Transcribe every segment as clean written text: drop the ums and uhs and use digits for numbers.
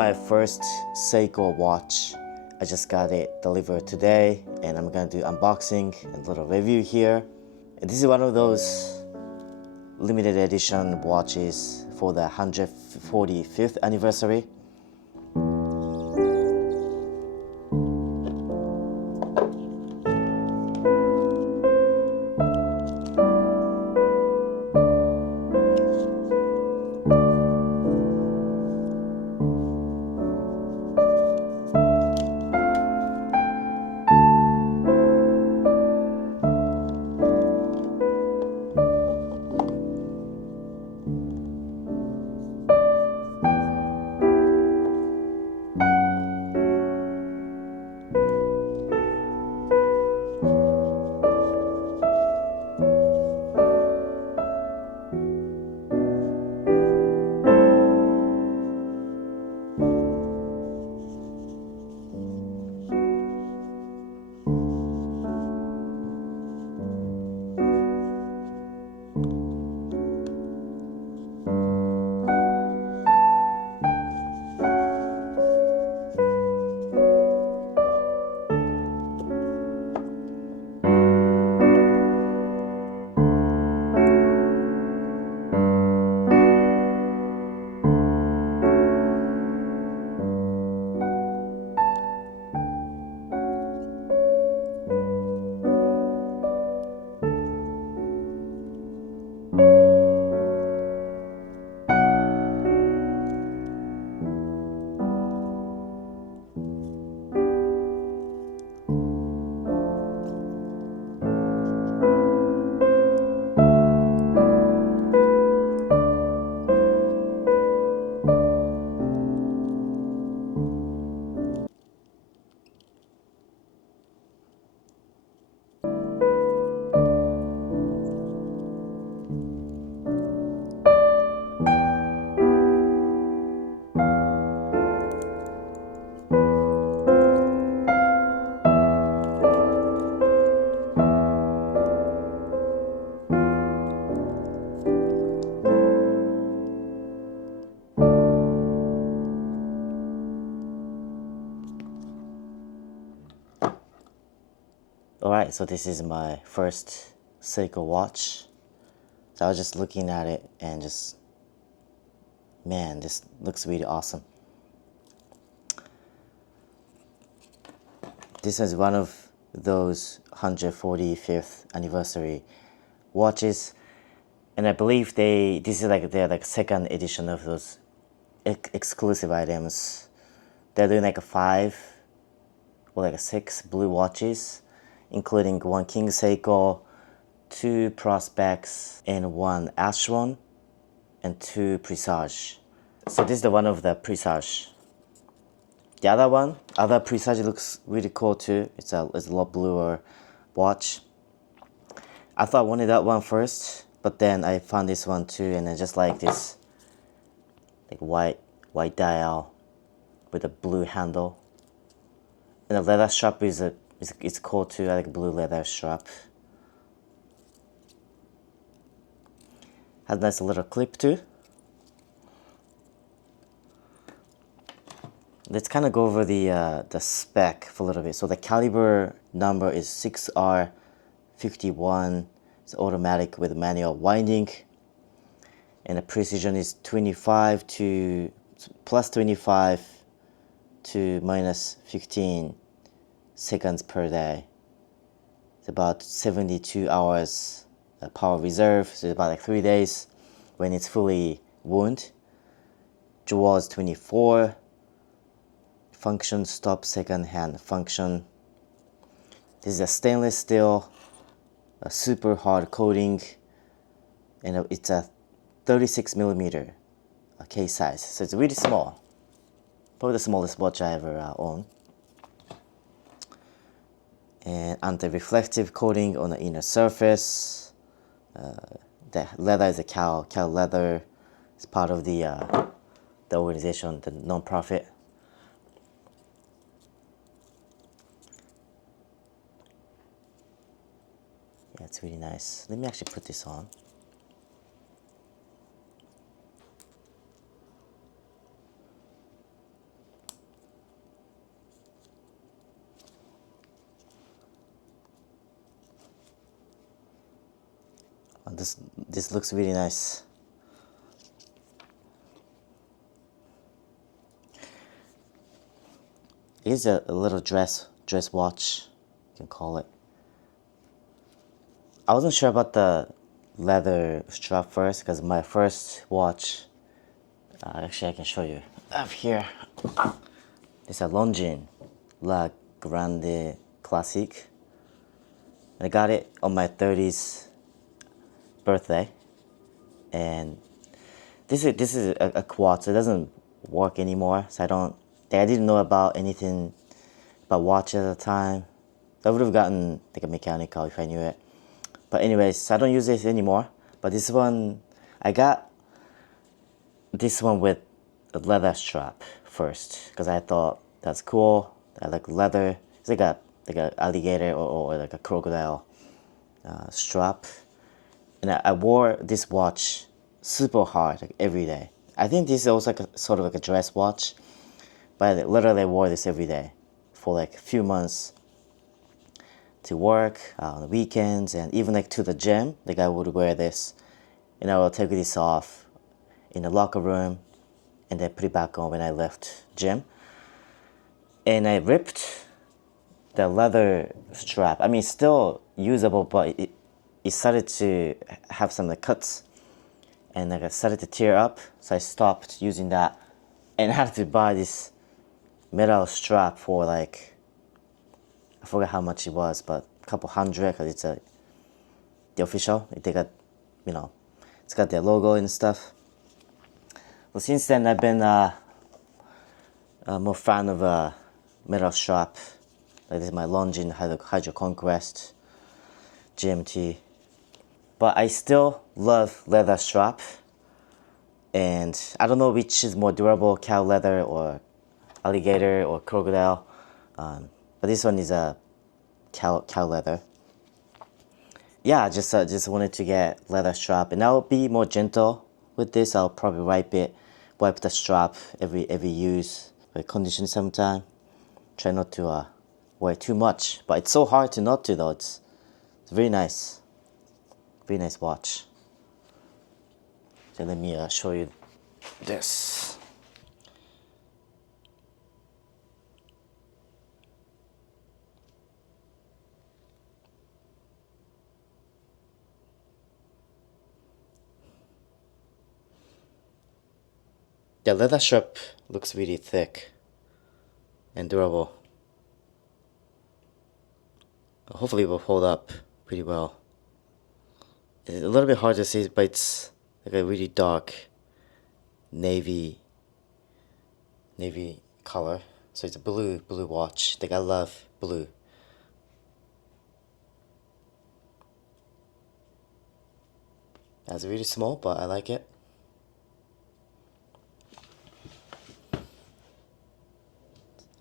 my first SEIKO watch. I just got it delivered today and I'm gonna do unboxing and a little review here. And this is one of those limited edition watches for the 145th anniversary. Alright, so this is my first SEIKO watch. So I was just looking at it and just, man, this looks really awesome. This is one of those 145th anniversary watches, and I believe this is like their second edition of those exclusive items. They're doing like 5 or 6 blue watches, including 1 King Seiko, 2 Prospects, and 1 Astron, and 2 Presage. So this is the one of the Presage. The other Presage looks really cool too. It's a lot bluer watch. I thought I wanted that one first, but then I found this one too, and I just like this white dial with a blue handle. And the leather strap it's cool too. I like blue leather strap. Has a nice little clip too. Let's kind of go over the spec for a little bit. So the caliber number is 6R51. It's automatic with manual winding, and the precision is 25 to +25 to -15 seconds per day. It's about 72 hours power reserve, so it's about 3 days when it's fully wound. Jaws 24. Function stop second hand function. This is a stainless steel, a super hard coating, and it's a 36mm case size, so it's really small. Probably the smallest watch I ever owned. And anti-reflective coating on the inner surface. The leather is a cow leather. It's part of the organization, the non-profit. Yeah, it's really nice. Let me actually put this on. this looks really nice. It is a little dress watch, you can call it. I wasn't sure about the leather strap first because my first watch, actually I can show you up here. It's a Longines La Grande Classic. I got it on my 30th birthday, and this is a quartz. It doesn't work anymore, so I didn't know about anything about watches at the time. I would have gotten like a mechanical if I knew it. But anyways, I don't use this anymore. But this one, I got this one with a leather strap first because I thought that's cool. I like leather. It's like a alligator or like a crocodile strap. And I wore this watch super hard, like every day. I think this is also like sort of like a dress watch, but I literally wore this every day for like a few months to work on the weekends, and even like to the gym. Like I would wear this, and I will take this off in the locker room, and then put it back on when I left gym. And I ripped the leather strap. I mean, it's still usable, but it started to have some like cuts, and like I started to tear up. So I stopped using that, and I had to buy this metal strap for like, I forgot how much it was, but a couple hundred, because it's the official. They got, it's got their logo and stuff. Well, since then I've been more fan of a metal strap. Like this is my Longines Hydro Conquest GMT. But I still love leather strap, and I don't know which is more durable, cow leather or alligator or crocodile. But this one is a cow leather. Yeah, I just wanted to get leather strap, and I'll be more gentle with this. I'll probably wipe the strap every use, like condition sometime. Try not to wear too much, but it's so hard to not to though. It's very nice watch. So let me show you this. The leather strap looks really thick and durable. Hopefully it will hold up pretty well. It's a little bit hard to see, but it's like a really dark navy color. So it's a blue watch. Like I love blue. It's really small, but I like it.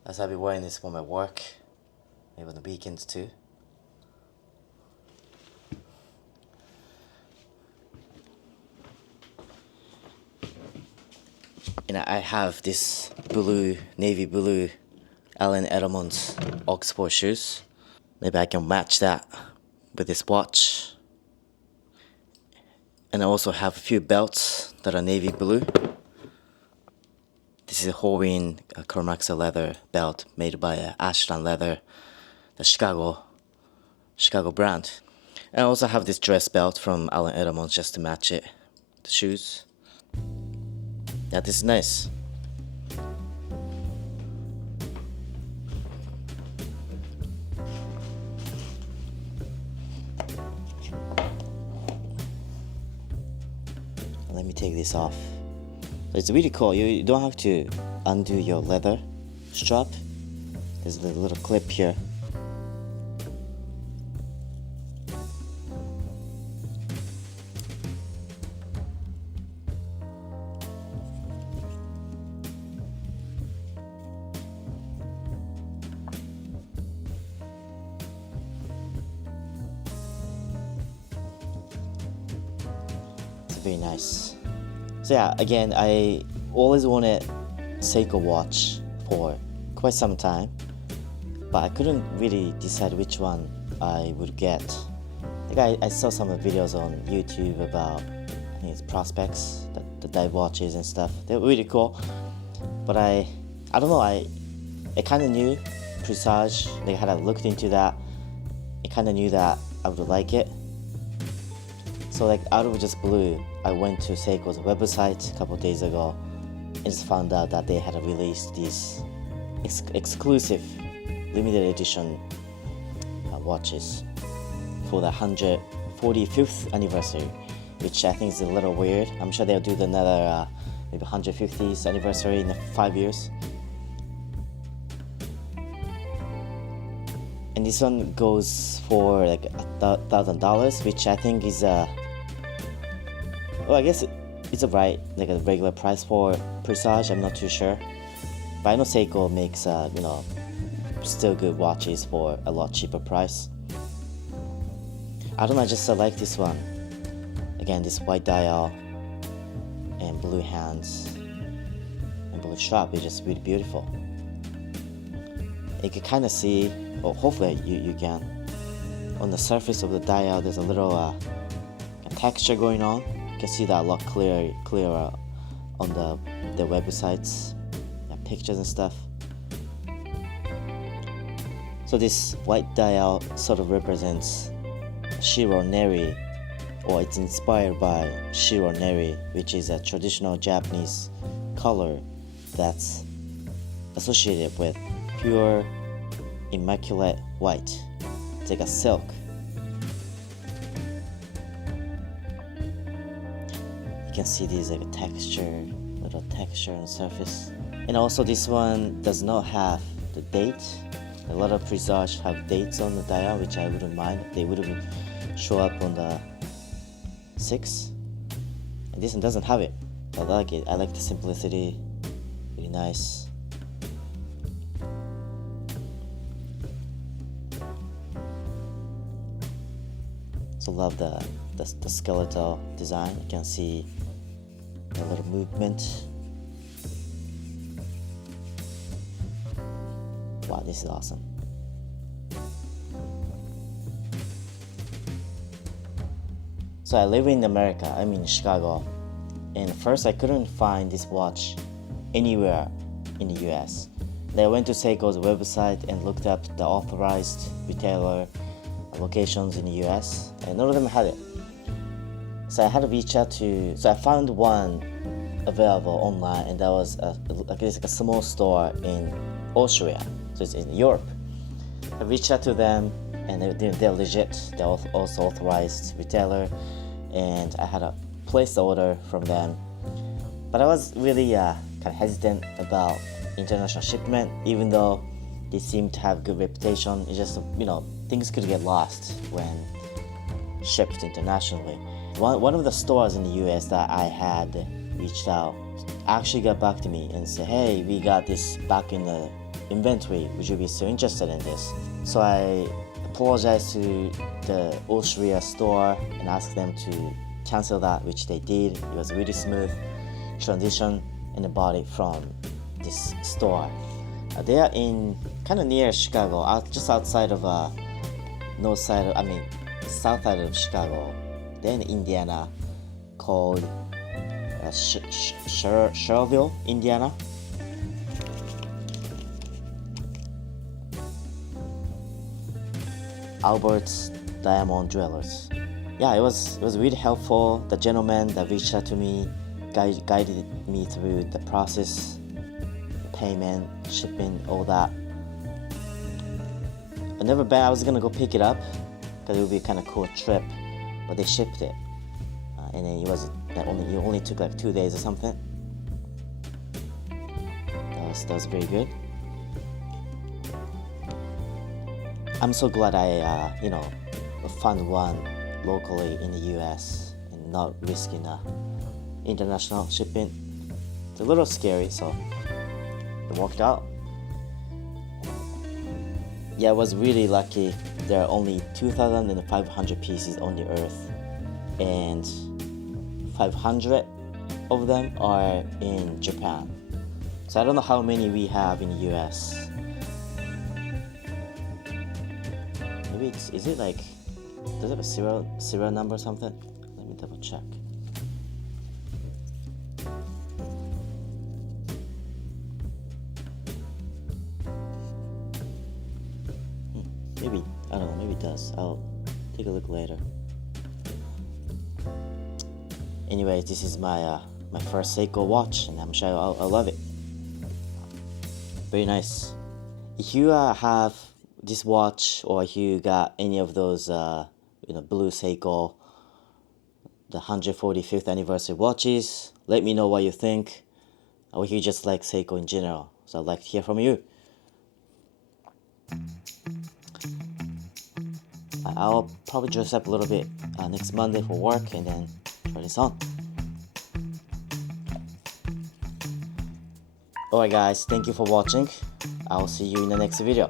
As I'll be wearing this for my work, maybe on the weekends too. And I have this navy blue Allen Edelman's Oxford shoes. Maybe I can match that with this watch. And I also have a few belts that are navy blue. This is a Horween Chromaxa leather belt made by Ashland Leather, the Chicago brand. And I also have this dress belt from Allen Edelman's just to match it, the shoes. Yeah, this is nice. Let me take this off. It's really cool. You don't have to undo your leather strap. There's a little clip here. It's very nice. So yeah, again, I always wanted SEIKO watch for quite some time, but I couldn't really decide which one I would get. Like I saw some videos on YouTube about, I think it's prospects, the dive watches and stuff. They're really cool. But I don't know, I kind of knew Presage. Like had I looked into that, I kind of knew that I would like it. So like out of just blue, I went to SEIKO's website a couple of days ago and just found out that they had released these exclusive limited edition watches for the 145th anniversary, which I think is a little weird. I'm sure they'll do another maybe 150th anniversary in 5 years. And this one goes for like $1,000, which I think is well, I guess it's like a regular price for Presage. I'm not too sure, but I know SEIKO makes still good watches for a lot cheaper price. I don't know, I just like this one. Again, this white dial and blue hands and blue strap is just really beautiful. You can kind of see, or hopefully you can, on the surface of the dial there's a little texture going on. You can see that a lot clearer on the websites, pictures and stuff. So this white dial sort of represents Shiro Neri, or it's inspired by Shiro Neri, which is a traditional Japanese color that's associated with pure, immaculate white. It's like a silk. You can see these like little texture on the surface. And also this one does not have the date. A lot of Presage have dates on the dial, which I wouldn't mind. They would show up on the 6. And this one doesn't have it. I like it. I like the simplicity. Really nice. So love the skeletal design. You can see a little movement. Wow, this is awesome. So I live in America. I'm in Chicago, and first I couldn't find this watch anywhere in the US. Then I went to SEIKO's website and looked up the authorized retailer locations in the US, and none of them had it. So I had to reach out to, so I found one available online, and that was like a small store in Austria, so it's in Europe. I reached out to them, and they're legit. They're also authorized retailer, and I had to place the order from them. But I was really kind of hesitant about international shipment, even though they seem to have good reputation. It's just, things could get lost when shipped internationally. One of the stores in the US that I had reached out actually got back to me and said, hey, we got this back in the inventory. Would you be so interested in this? So I apologized to the Austria store and asked them to cancel that, which they did. It was a really smooth transition, and I bought it from this store. They are in kind of near Chicago, just outside of south side of Chicago. They're in Indiana, called Schererville, Indiana. Albert's Diamond Jewelers. Yeah, it was really helpful. The gentleman that reached out to me guided me through the process, payment, shipping, all that. I was gonna go pick it up because it would be a kind of cool trip, but they shipped it, and then it only took like 2 days or something. That was very good. I'm so glad I found one locally in the US and not risking international shipping. It's a little scary, so it worked out. Yeah, I was really lucky. There are only 2,500 pieces on the earth, and 500 of them are in Japan. So I don't know how many we have in the US. Maybe is it like Does it have a serial number or something? Let me double check. Maybe, I don't know, maybe it does. I'll take a look later. Anyway, this is my my first SEIKO watch, and I'm sure I'll love it. Very nice. If you have this watch, or if you got any of those blue SEIKO, the 145th anniversary watches, let me know what you think, or if you just like SEIKO in general. So I'd like to hear from you. I'll probably dress up a little bit next Monday for work, and then try this on. Alright guys, thank you for watching. I'll see you in the next video.